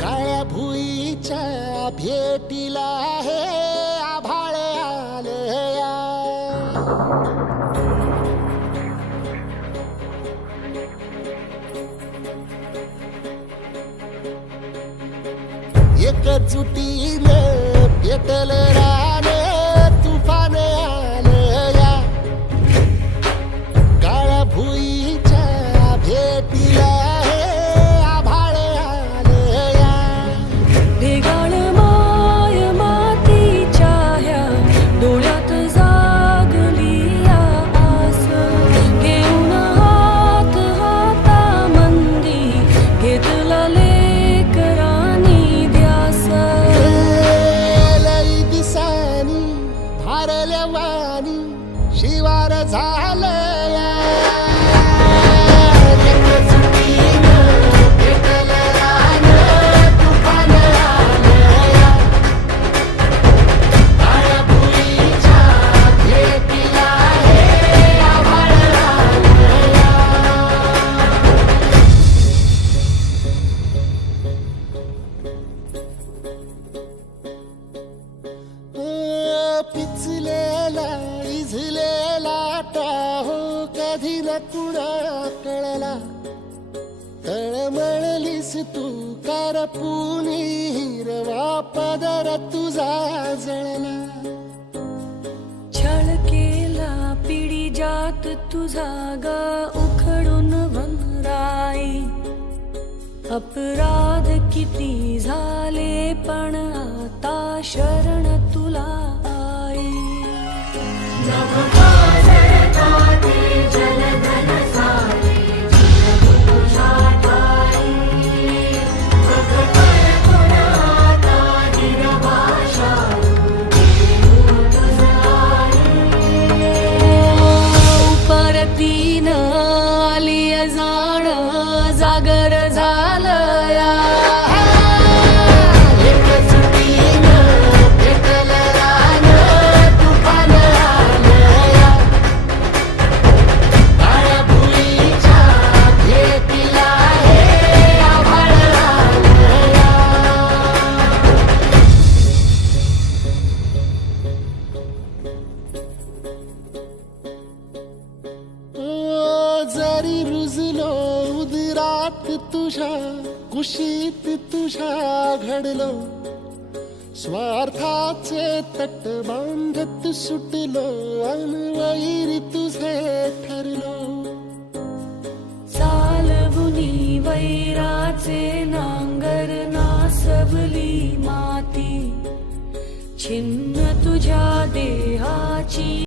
काळ्या भुईच्या भेटीला हे आभाळ आलया. एकजुटीने पेटल रान तुफान आलया. काळ्या भुईच्या भेटीला हे आभाळ आलया. भेगाळ माय मातीच्या ह्या डोळ्यात जागली या आस. घेऊन हात हातामंदी घेतला लेकरांनी ध्यास. लई दिसानी भारल्या वाणी शिवार झालया. एकजुटीनं पेटल रान तुफान आलया. काळ्या भुईच्या भेटीला हे आभाळ आलया. पिचलेला इझलेला टाहो कधी न कुणा कळला. तळमळलीस तू करपुनी हिरवा पदर तुझा जळला. छळ केला पिढी जात तुझा ग उखडून वनराई. अपराध किती झाले पण आता शरण तुला आई. परतीन आली जाण जागर झालया. एकजुटीनं पेटल रान तुफान आलया. काळ्या भुईच्या भेटीला हे आभाळ आलया. जरी रुजलो उदरात तुझ्या कुशीत तुझ्या घडलो. स्वार्थाचे तट बांधत सुटलो अनवैरी तुझे ठरलो. चालवुनी वैराचे नांगर नासवली माती. छिन्न तुझ्या देहाची